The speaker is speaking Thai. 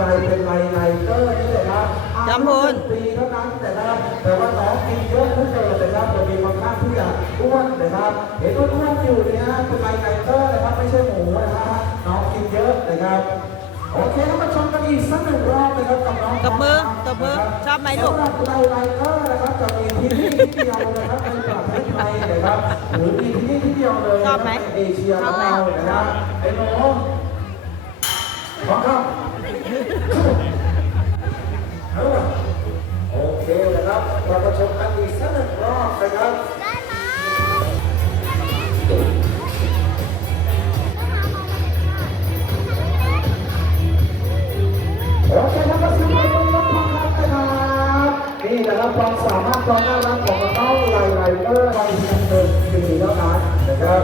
กลายเป็นไลไลเตอร์นี่เลยครับจำพูนอายุหนึ่งปีเท่านั้นแต่นะครับแต่ว่าน้องกินเยอะขึ้นเลยนะครับจะมีค่อนข้างที่จะอ้วนนะครับเห็นอ้วนๆอยู่เนี่ยนะเป็นไลไลเตอร์นะครับไม่ใช่หมูนะฮะน้องกินเยอะนะครับโอเคแล้วมาชมกันอีกสักหนึ่งรอบนะครับกับน้องตบมือตบมือชอบไหมลูกสำหรับไลไลเตอร์นะครับจะมีที่นี่ที่เดียวนะครับในประเทศไทยนะครับหรือมีที่นี่ที่เดียวเลยชอบไหมในเอเชียชขออบงไหมเรานะครับไอ้หนูพร้อมครับเอาล่ะ โอเคนะครับเรามาชมกันอีกสักหนึ่งรอบนะครับโอเคครับก็คือมาตรงนี้นะครับนี่นะครับความสามารถความน่ารักของน้องไลไลเตอร์วัยเพียงหนึ่งปีเท่านั้นนะครับ